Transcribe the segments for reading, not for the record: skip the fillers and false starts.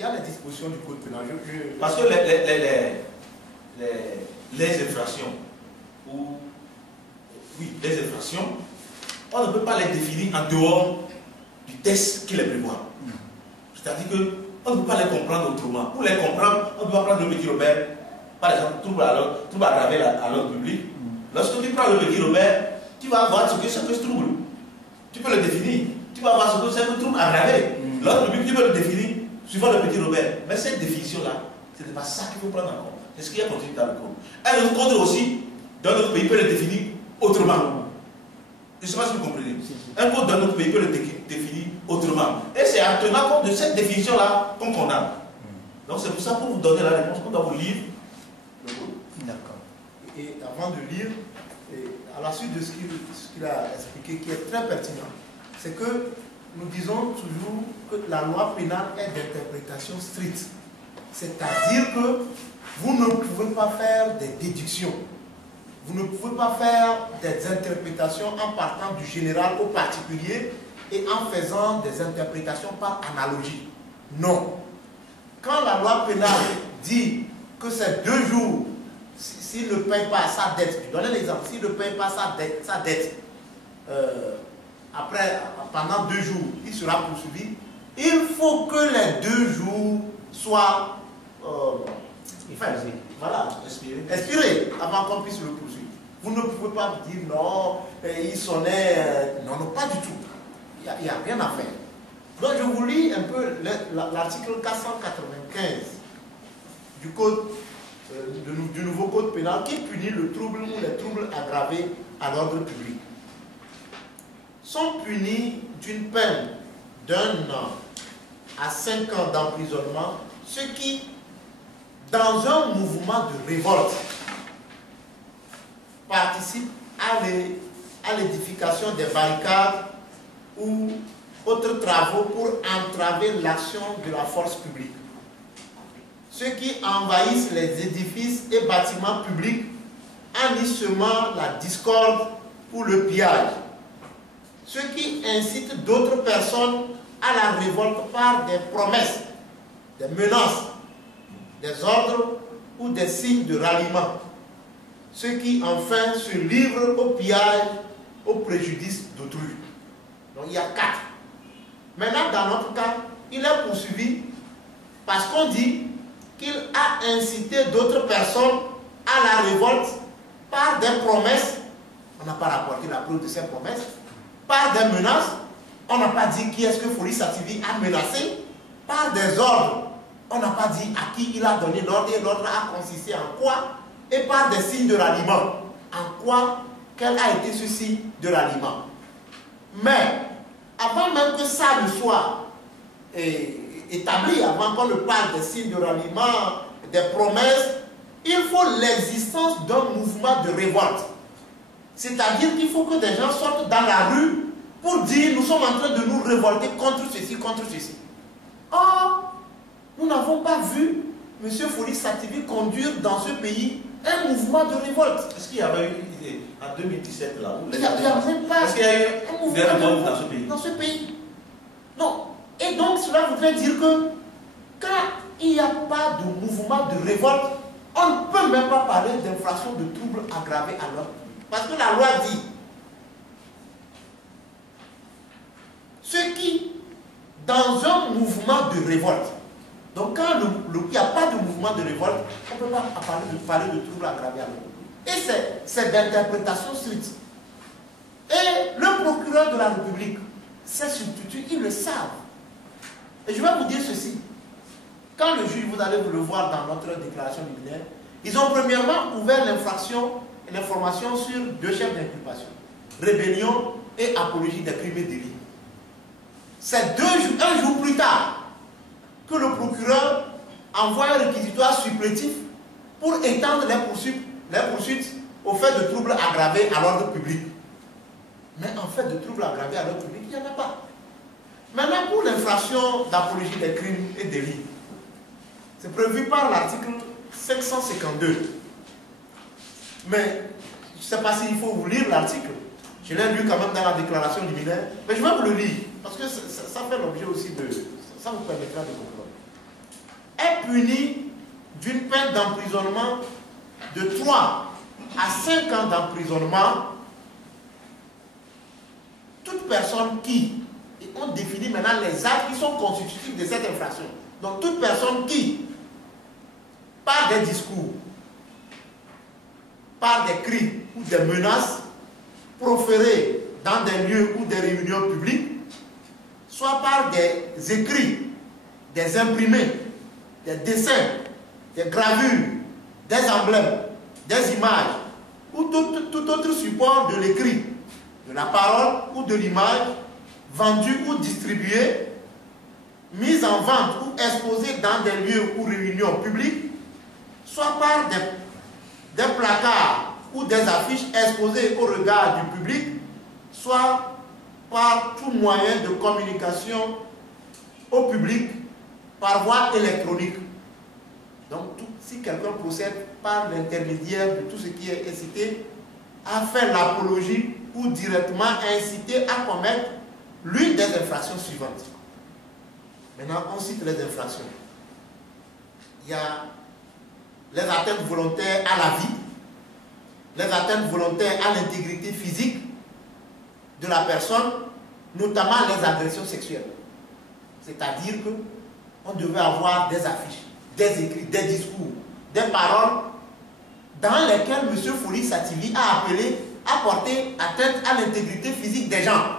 y a les dispositions du code pénal. Parce que les infractions, les infractions, on ne peut pas les définir en dehors du texte qui les prévoit. C'est-à-dire qu'on ne peut pas les comprendre autrement. Pour les comprendre, on ne peut pas prendre le petit Robert, par exemple, trouble aggravé à l'ordre public. Lorsque tu prends le petit Robert, tu vas voir ce que c'est que ce trouble. Tu peux le définir. Tu vas voir ce que c'est que trouble aggravé. L'ordre public, tu peux le définir suivant le petit Robert. Mais cette définition-là, ce n'est pas ça qu'il faut prendre en compte. C'est ce qui est contenu dans le code. Un autre code aussi, dans notre pays, peut le définir autrement. Je ne sais pas si vous comprenez. Un code dans notre pays peut le définir autrement. Et c'est en tenant compte de cette définition-là qu'on condamne. Donc c'est pour ça, pour vous donner la réponse, qu'on doit vous lire le code. D'accord. Et avant de lire, à la suite de ce qu'il a expliqué, qui est très pertinent, c'est que nous disons toujours que la loi pénale est d'interprétation stricte. C'est-à-dire que vous ne pouvez pas faire des déductions. Vous ne pouvez pas faire des interprétations en partant du général au particulier et en faisant des interprétations par analogie. Non. Quand la loi pénale dit que c'est 2 jours, s'il ne paye pas sa dette, je donne un exemple, s'il ne paye pas sa dette, pendant 2 jours, il sera poursuivi. Il faut que les 2 jours soient expirés avant qu'on puisse le poursuivre. Vous ne pouvez pas me dire non, il sonnait. Non, pas du tout. Il n'y a rien à faire. Donc je vous lis un peu l'article 495 du code du nouveau code pénal qui punit le trouble ou les troubles aggravés à l'ordre public. Sont punis d'une peine d'1 an à 5 ans d'emprisonnement ceux qui, dans un mouvement de révolte, participent à l'édification des barricades ou autres travaux pour entraver l'action de la force publique. Ceux qui envahissent les édifices et bâtiments publics en y semant la discorde ou le pillage. Ceux qui incitent d'autres personnes à la révolte par des promesses, des menaces, des ordres ou des signes de ralliement. Ceux qui, enfin, se livrent au pillage, au préjudice d'autrui. Donc il y a 4. Maintenant, dans notre cas, il est poursuivi parce qu'on dit qu'il a incité d'autres personnes à la révolte par des promesses. On n'a pas rapporté la preuve de ces promesses. Par des menaces. On n'a pas dit qui est-ce que Foli Sativi a menacé. Par des ordres. On n'a pas dit à qui il a donné l'ordre et l'ordre a consisté en quoi. Et par des signes de ralliement. En quoi, quel a été ce signe de ralliement. Mais, avant même que ça ne soit établi, avant qu'on ne parle des signes de ralliement, des promesses, il faut l'existence d'un mouvement de révolte. C'est-à-dire qu'il faut que des gens sortent dans la rue pour dire nous sommes en train de nous révolter contre ceci, contre ceci. Or, nous n'avons pas vu M. Foli Sativi conduire dans ce pays un mouvement de révolte. Est-ce qu'il y avait eu en 2017 là où il n'y a même pas. Est-ce qu'il y a eu un mouvement de révolte dans ce pays? Dans ce pays. Non. Et donc cela voudrait dire que quand il n'y a pas de mouvement de révolte, on ne peut même pas parler d'infraction de troubles aggravés à l'ordre public. Parce que la loi dit ceux qui, dans un mouvement de révolte, donc quand il n'y a pas de mouvement de révolte, on ne peut pas parler de troubles aggravés à l'ordre public. Et c'est d'interprétation stricte. Et le procureur de la République, ses substituts, ils le savent. Et je vais vous dire ceci. Quand le juge, vous allez vous le voir dans notre déclaration liminaire, ils ont premièrement ouvert l'infraction et l'information sur 2 chefs d'inculpation. Rébellion et apologie des crimes et délits. C'est un jour plus tard que le procureur envoie un réquisitoire supplétif pour étendre les poursuites au fait de troubles aggravés à l'ordre public. Mais en fait de troubles aggravés à l'ordre public, il n'y en a pas. Maintenant, pour l'infraction d'apologie des crimes et délits, c'est prévu par l'article 552. Mais je ne sais pas s'il faut vous lire l'article. Je l'ai lu quand même dans la déclaration liminaire. Mais je vais vous le lire, parce que ça fait l'objet aussi de... Ça vous permettra de comprendre. est puni d'une peine d'emprisonnement de 3 à 5 ans d'emprisonnement. Toute personne qui, et on définit maintenant les actes qui sont constitutifs de cette infraction. Donc toute personne qui, par des discours, par des cris ou des menaces proférées dans des lieux ou des réunions publiques, soit par des écrits, des imprimés, des dessins, des gravures, des emblèmes, des images, ou tout autre support de l'écrit, de la parole ou de l'image, vendu ou distribué, mis en vente ou exposé dans des lieux ou réunions publiques, soit par des placards ou des affiches exposées au regard du public, soit par tout moyen de communication au public par voie électronique. Donc, si quelqu'un procède par l'intermédiaire de tout ce qui est incité à faire l'apologie ou directement à inciter à commettre l'une des infractions suivantes. Maintenant, on cite les infractions. Il y a les atteintes volontaires à la vie, les atteintes volontaires à l'intégrité physique de la personne, notamment les agressions sexuelles. C'est-à-dire qu'on devait avoir des affiches, des écrits, des discours, des paroles dans lesquelles M. Foli Sativi a appelé à porter atteinte à l'intégrité physique des gens,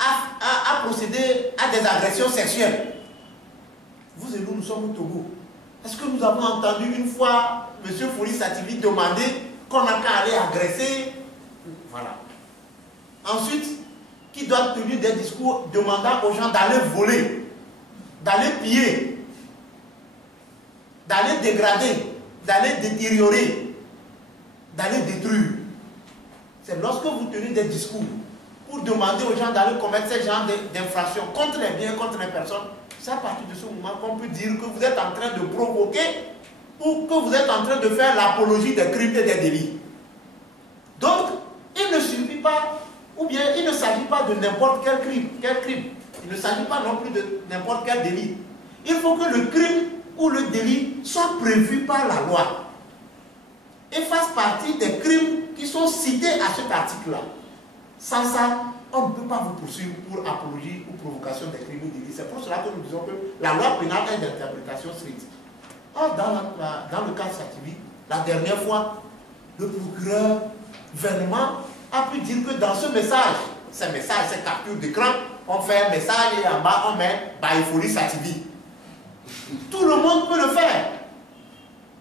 à procéder à des agressions sexuelles. Vous et nous sommes au Togo. Est-ce que nous avons entendu une fois M. Foli Sativi demander qu'on n'a qu'à aller agresser? Voilà. Ensuite, qui doit tenir des discours demandant aux gens d'aller voler, d'aller piller, d'aller dégrader, d'aller détériorer, d'aller détruire. C'est lorsque vous tenez des discours pour demander aux gens d'aller commettre ce genre d'infractions contre les biens, contre les personnes, c'est à partir de ce moment qu'on peut dire que vous êtes en train de provoquer ou que vous êtes en train de faire l'apologie des crimes et des délits. Donc, il ne suffit pas, ou bien il ne s'agit pas de n'importe quel crime. Il ne s'agit pas non plus de n'importe quel délit. Il faut que le crime ou le délit soit prévu par la loi et fasse partie des crimes qui sont cités à cet article-là. Sans ça, on ne peut pas vous poursuivre pour apologie ou provocation des crimes ou délits. C'est pour cela que nous disons que la loi pénale est d'interprétation stricte. Or, dans le cas de Sativi, la dernière fois, le procureur Vainement a pu dire que dans ce message, cette capture d'écran, on fait un message et en bas on met Baye Foli Sativi. Tout le monde peut le faire.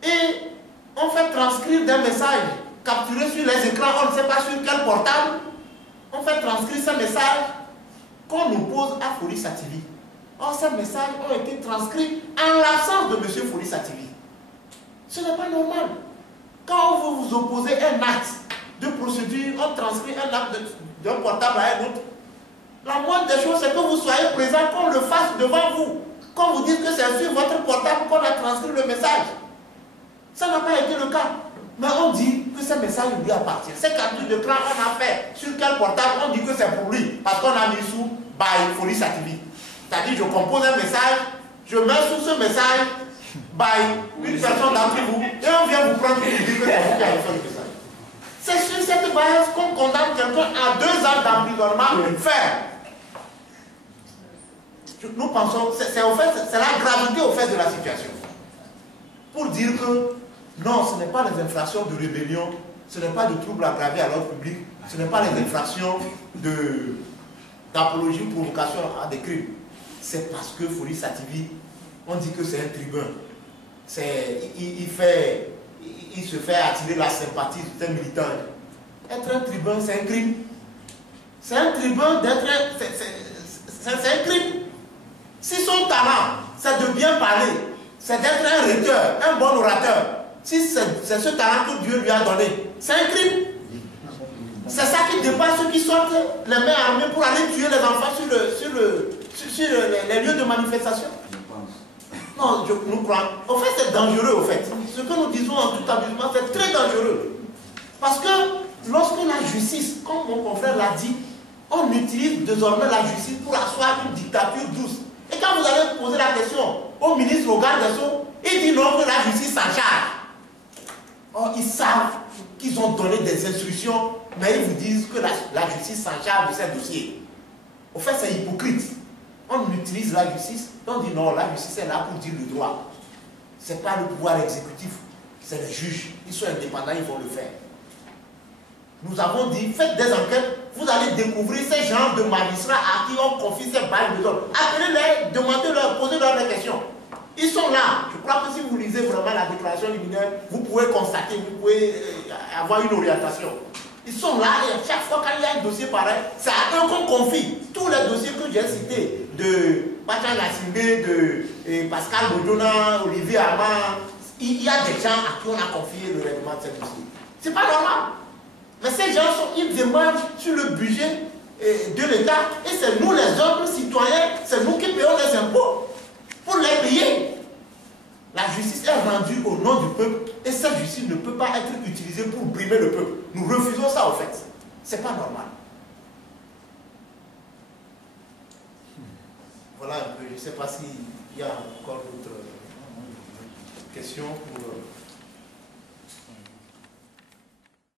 Et on fait transcrire des messages capturés sur les écrans, on ne sait pas sur quel portable. On fait transcrire ces messages qu'on oppose à Foli Sativi. Or, ces messages ont été transcrits en l'absence de M. Foli Sativi. Ce n'est pas normal. Quand on veut vous opposer un acte de procédure, on transcrit un acte d'un portable à un autre. La moindre des choses, c'est que vous soyez présent, qu'on le fasse devant vous. Qu'on vous dise que c'est sur votre portable qu'on a transcrit le message. Ça n'a pas été le cas. Mais on dit que ce message lui appartient. Ces captures d'écran, on a fait sur quel portable, on dit que c'est pour lui. Parce qu'on a mis sous Baye Foli Sativi. C'est-à-dire, je compose un message, je mets sous ce message Baye une personne d'entre vous, et on vient vous prendre pour vous dire que c'est vous qui avez fait le message. C'est sur cette base qu'on condamne quelqu'un à 2 ans d'emprisonnement ferme. Nous pensons, c'est la gravité au fait de la situation. Pour dire que non, ce n'est pas les infractions de rébellion, ce n'est pas de troubles aggravés à l'ordre public, ce n'est pas les infractions d'apologie ou provocation à des crimes. C'est parce que Foli Sativi, on dit que c'est un tribun. Il se fait attirer la sympathie d'un militant. Être un tribun, c'est un crime. C'est un tribun d'être... C'est un crime. Si son talent, c'est de bien parler, c'est d'être un rhéteur, un bon orateur, si c'est ce talent que Dieu lui a donné, c'est un crime. C'est ça qui dépasse ceux qui sortent les mains armées pour aller tuer les enfants sur les lieux de manifestation. Non, nous croyons. En fait, c'est dangereux, au fait. Ce que nous disons en tout amusement, c'est très dangereux. Parce que lorsque la justice, comme mon confrère l'a dit, on utilise désormais la justice pour asseoir une dictature douce. Et quand vous allez poser la question au ministre, au garde des Sceaux, il dit non, que la justice s'en charge. Or, ils savent qu'ils ont donné des instructions, mais ils vous disent que la justice s'en charge de ces dossiers. Au fait, c'est hypocrite. On utilise la justice, on dit non, la justice est là pour dire le droit. Ce n'est pas le pouvoir exécutif, c'est les juges. Ils sont indépendants, ils vont le faire. Nous avons dit, faites des enquêtes, vous allez découvrir ces genres de magistrats à qui on confie ces balles de zone. Appelez-les, demandez-leur, posez-leur des questions. Ils sont là. Je crois que si vous lisez vraiment la déclaration liminaire, vous pouvez constater, vous pouvez avoir une orientation. Ils sont là et à chaque fois qu'il y a un dossier pareil, c'est à eux qu'on confie. Tous les dossiers que j'ai cités, de Pachan Nassimbe, de Pascal Bodona, Olivier Ama, il y a des gens à qui on a confié le règlement de ces dossiers. C'est pas normal. Mais ces gens, ils demandent sur le budget de l'État et c'est nous les autres citoyens, c'est nous qui payons les impôts pour les payer. La justice est rendue au nom du peuple et cette justice ne peut pas être utilisée pour brimer le peuple. Nous refusons ça au fait. C'est pas normal. Voilà un peu. Je ne sais pas s'il y a encore d'autres questions pour...